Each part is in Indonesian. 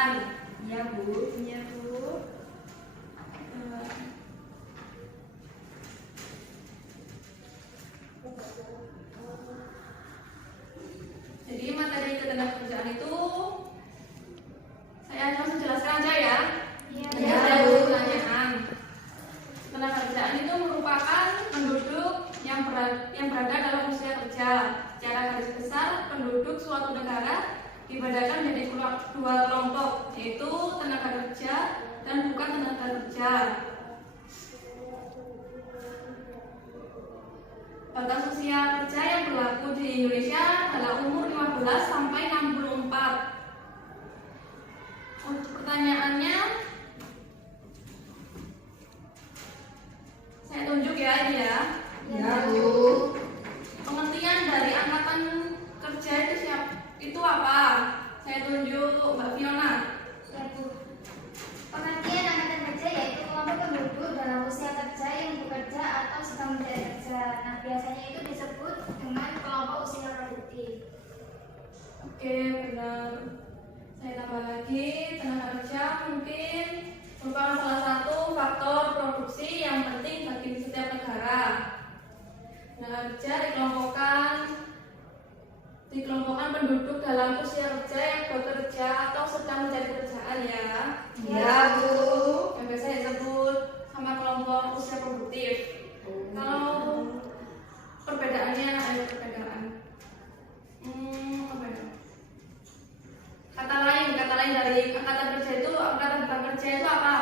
penjelasan. Iya Bu. Iya Bu. Jadi materi ketenagakerjaan itu saya langsung jelaskan aja ya. Iya. Ada dua pertanyaan. Ketenagakerjaan itu merupakan penduduk yang berada dalam usia kerja. Secara garis besar, penduduk suatu negara dibedakan menjadi dua kelompok, yaitu tenaga kerja dan bukan tenaga kerja. Batas usia kerja yang berlaku di Indonesia adalah umur 15 sampai 64. Untuk pertanyaannya, saya tunjuk ya ini ya. Iya Bu. Pengertian dari angkatan kerja itu apa? Saya tunjuk Mbak Fiona. Ya Bu. Pengertian angkatan kerja yaitu kelompok penduduk dalam usia kerja yang bekerja atau sedang mencari kerja. Nah, biasanya itu disebut dengan kelompok usia produktif. Oke, benar. Saya tambah lagi, tenaga kerja mungkin merupakan salah satu faktor produksi yang penting bagi setiap negara. Tenaga kerja dikelompokkan penduduk dalam usia kerja yang bekerja atau sedang mencari pekerjaan ya. Iya Bu. Yang biasa disebut sama kelompok usia produktif. Kalau perbedaannya ada perbedaan. Apa ya? Kata lain dari angkatan kerja itu, angkatan bukan kerja itu apa?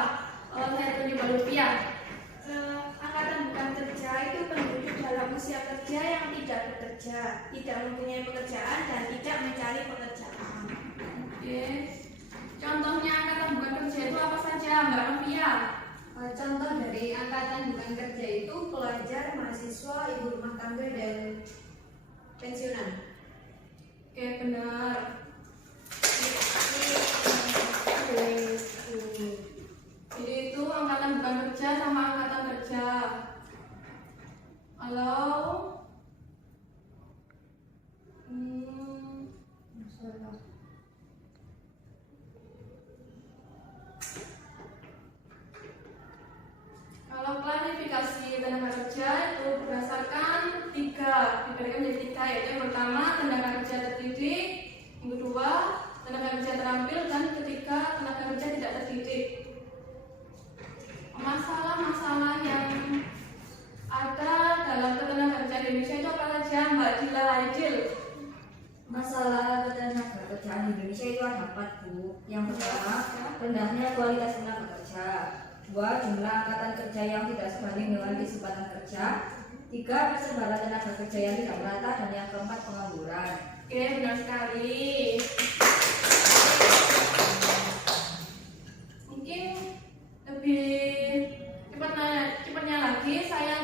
Saya tunjuk Mbak Lutfia. Angkatan bukan kerja itu penduduk dalam usia kerja yang tidak bekerja, tidak mempunyai pekerjaan dan tidak mencari pekerjaan. Oke. Contohnya angkatan bukan kerja itu apa saja, Mbak Lutfia? Contoh dari angkatan bukan kerja itu pelajar, mahasiswa, ibu rumah tangga, dan pensiunan. Oke, benar. Jadi itu angkatan bukan kerja sama angkatan kerja. Kalau klasifikasi tenaga kerja itu berdasarkan diberikan menjadi tiga, yaitu yang pertama tenaga kerja terdidik, yang kedua tenaga kerja terampil, dan ketiga tenaga kerja tidak terdidik. Masalah-masalah yang ada dalam ketenaga kerjaan di Indonesia itu apa saja, Mbak Dila Haidil? Masalah ketenaga kerjaan di Indonesia itu ada 4 Bu. Yang pertama, rendahnya kualitas tenaga kerja. 2, jumlah angkatan kerja yang tidak sebanding dengan kesempatan kerja. 3, persebaran tenaga kerja yang tidak merata, dan yang keempat, pengangguran. Oke, benar sekali. Mungkin lebih cepatnya lagi saya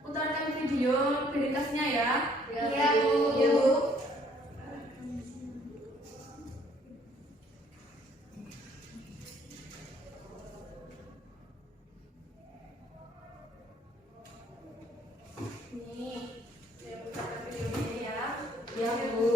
putarkan video ringkasnya ya. Iya Bu. Iya Bu. Nih, saya putarkan videonya ya. Ya Bu.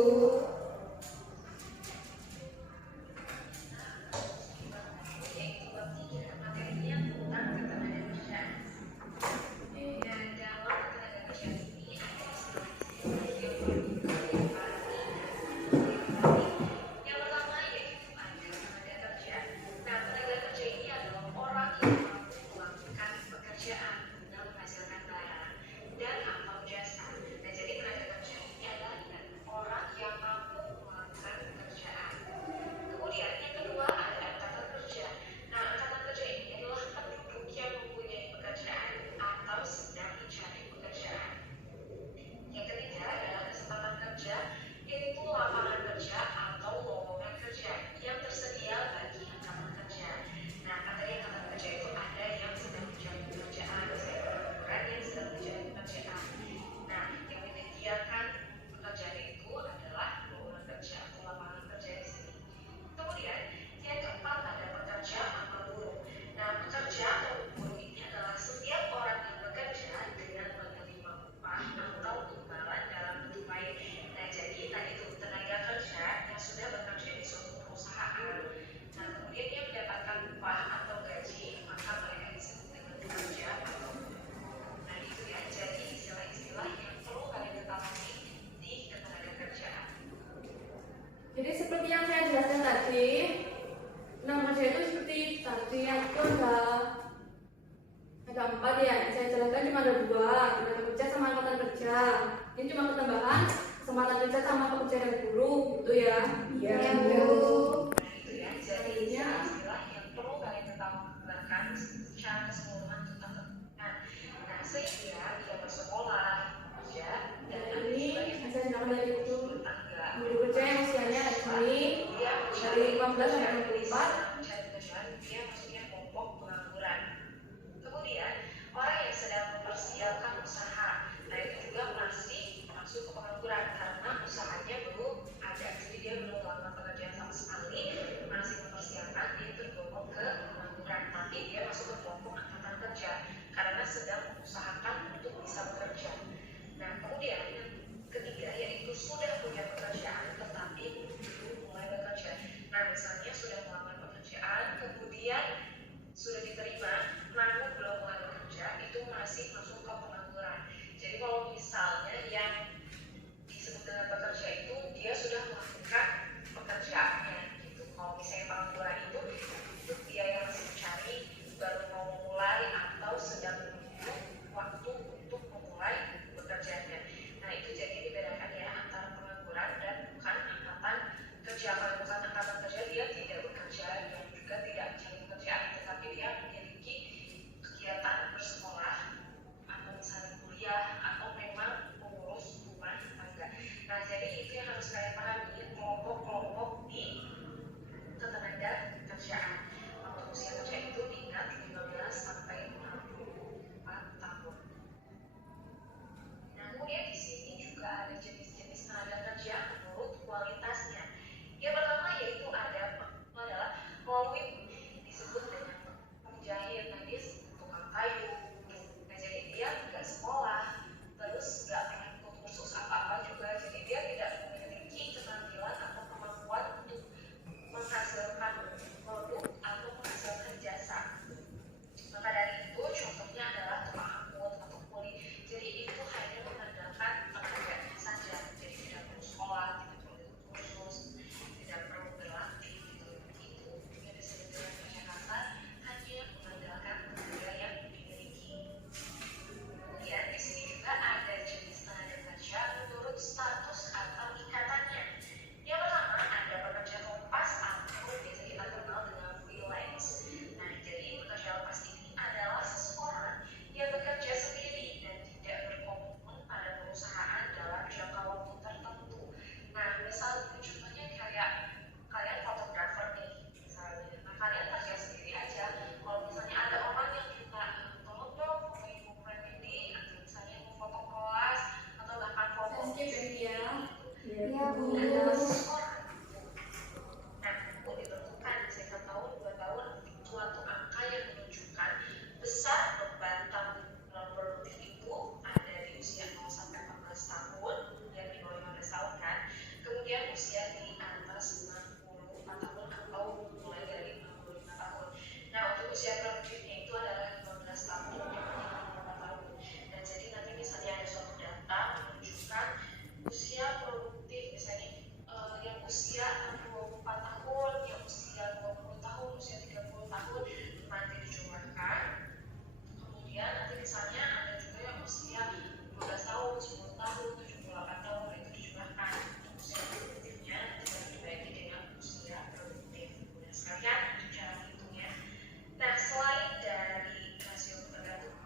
tadi, undang kerja itu seperti tadi aku ada 4 ya. Saya jelaskan cuma ada 2, tenaga kerja sama angkatan kerja. Ini cuma ketambahan kesempatan kerja sama pekerjaan yang buruk, gitu ya. Iya, Ya, Bu. Bu. Itu ya, jadi istilah yang perlu kalian ketahuikan secara keseluruhan tentang kepentingan. Nah, sehingga dia bersekolah, kerja, dan ada Ini juga yang saya jelaskan tadi itu bertangga. guru kerja yang usianya di sini Dia dari 15 sampai 24. mencari pekerjaan, dia maksudnya kelompok pengangguran. Kemudian orang yang sedang mempersiapkan usaha, nah itu juga masih masuk ke pengangguran karena usahanya belum ada, jadi dia belum melakukan pekerjaan sama sekali, masih mempersiapkan, dia tergolong ke pengangguran, tapi dia masuk ke kelompok angkatan kerja karena sedang mengusahakan untuk bisa bekerja. Nah kemudian yang ketiga yaitu sudah punya pekerjaan tetapi belum mulai bekerja. Nah misalnya sudah melamar pekerjaan, kemudian sudah diterima, namun belum mulai bekerja, itu masih masuk ke pengangguran. Jadi kalau misalnya yang disebut dengan bekerja itu dia sudah melakukan pekerjaannya gitu. Kalau misalnya pengangguran itu dia yang masih mencari, baru mau memulai atau sedang menunggu waktu untuk memulai pekerjaannya. Nah itu jadi dibedakan ya antara pengangguran dan bukan angkatan kerja. Kalau bukan angkatan kerja dia tidak bekerja dan juga tidak mencari pekerjaan, tetapi dia memiliki kegiatan bersekolah atau misalnya kuliah atau memang mengurus rumah tangga. Nah jadi itu yang harus kalian pahami, kelompok-kelompok di ketenaga kerjaan. Untuk usia kerja itu diingat 15 sampai 64 tahun. Nah kemudian di sini juga ada jenis-jenis tenaga kerja menurut kualitasnya. Yang pertama yaitu adalah melalui disebut dengan penjahit, medis, tukang kayu. Nah jadi dia nggak sekolah, terus nggak ikut kursus apa-apa juga, jadi dia tidak memiliki keterampilan atau kemampuan untuk menghasilkan produk atau menghasilkan jasa. Maka dari itu contohnya adalah tukang angkut atau kuli. Jadi itu hanya mengandalkan pekerjaannya saja, jadi tidak perlu sekolah, tidak perlu ikut kursus, tidak perlu berlatih gitu. Itu yang disebut dengan kerja kasar, hanya mengandalkan tenaga yang dimiliki. Kemudian di sini juga ada jenis tenaga kerja menurut status atau ikatannya. Yang pertama ada pekerja lepas atau biasa kita kenal dengan freelance. Nah jadi pekerja lepas ini adalah seseorang yang bekerja sendiri dan tidak berkomitmen pada perusahaan dalam jangka waktu tertentu. Nah misalnya contohnya kayak kalian fotografer nih misalnya, nah kalian kerja sendiri aja. Kalau misalnya ada orang yang minta tolong dong fotoin bukuan ini, atau misalnya mau foto kelas atau bahkan foto Skip ya. Ya, Bu. adalah seseorang. Nah, untuk ditentukan misalnya 1 tahun, 2 tahun, suatu angka yang menunjukkan besar beban tanggung jawab produktif itu ada di usia 0 sampai 14 tahun, yang di bawah 15 tahun kan. Kemudian usia di atas 64 tahun atau mulai dari 65 tahun. Nah, untuk usia produktifnya itu adalah 15 tahun sampai 55 tahun. Dan jadi nanti misalnya ada suatu data menunjukkan usia produktif misalnya yang usia 64 tahun, yang usia 20 tahun, usia 30 tahun nanti dijumlahkan. Kemudian nanti misalnya ada juga yang usia 12 tahun, 10 tahun, 78 tahun itu dijumlahkan. Usia produktifnya nanti baru dibagi dengan usia produktif. Nah sekalian itu cara hitungnya. Nah selain dari rasio tergantung,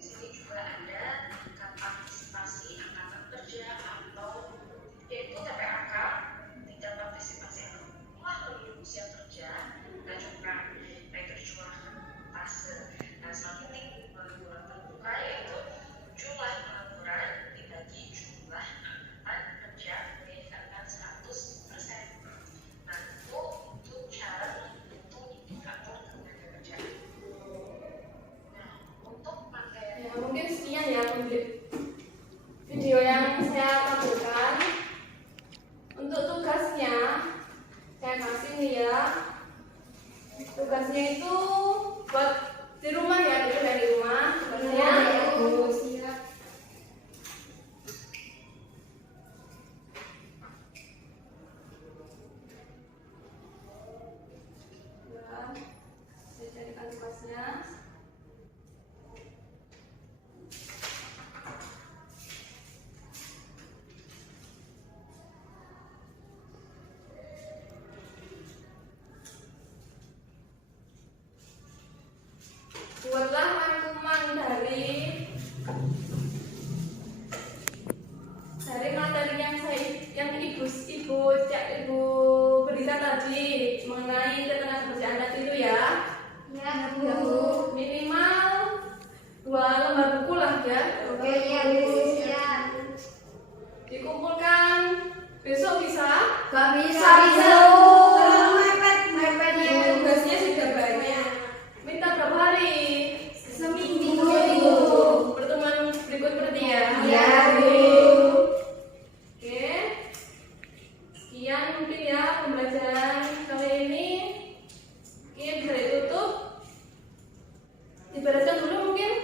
di sini juga ada tingkat partisipasi angkatan kerja atau yaitu TPAK, tingkat partisipasi telah penduduk usia kerja dan juga nah itu dijumlahkan tase. Nah semakin tinggi pengangguran terbuka yaitu jumlah pengangguran dibagi jumlah angkatan kerja meningkatkan 100%. Nah itu cara menghitung indikator tenaga kerja. Nah untuk materi Ya, mungkin sekian ya video yang saya tampilkan. Untuk tugasnya saya kasih nih ya. Tugasnya itu buat di rumah ya, itu dari rumah. Tugasnya Ya, Bu. Siap. Ibu berita tadi mengenai ketenagakerjaan tadi itu ya. Ya, Bu. Minimal 2 lembar buku lah ya. Oke, ya, Bu. Siap. Dikumpulkan besok bisa. Gak bisa, bisa. Kalau mepetnya Tugasnya sudah banyak. Minta berapa hari? seminggu. Pertemuan berikut berarti ya. Iya, Bu. Oke. Sekian mungkin ya pembelajaran kali ini. Oke, bisa ditutup. Dibereskan dulu mungkin.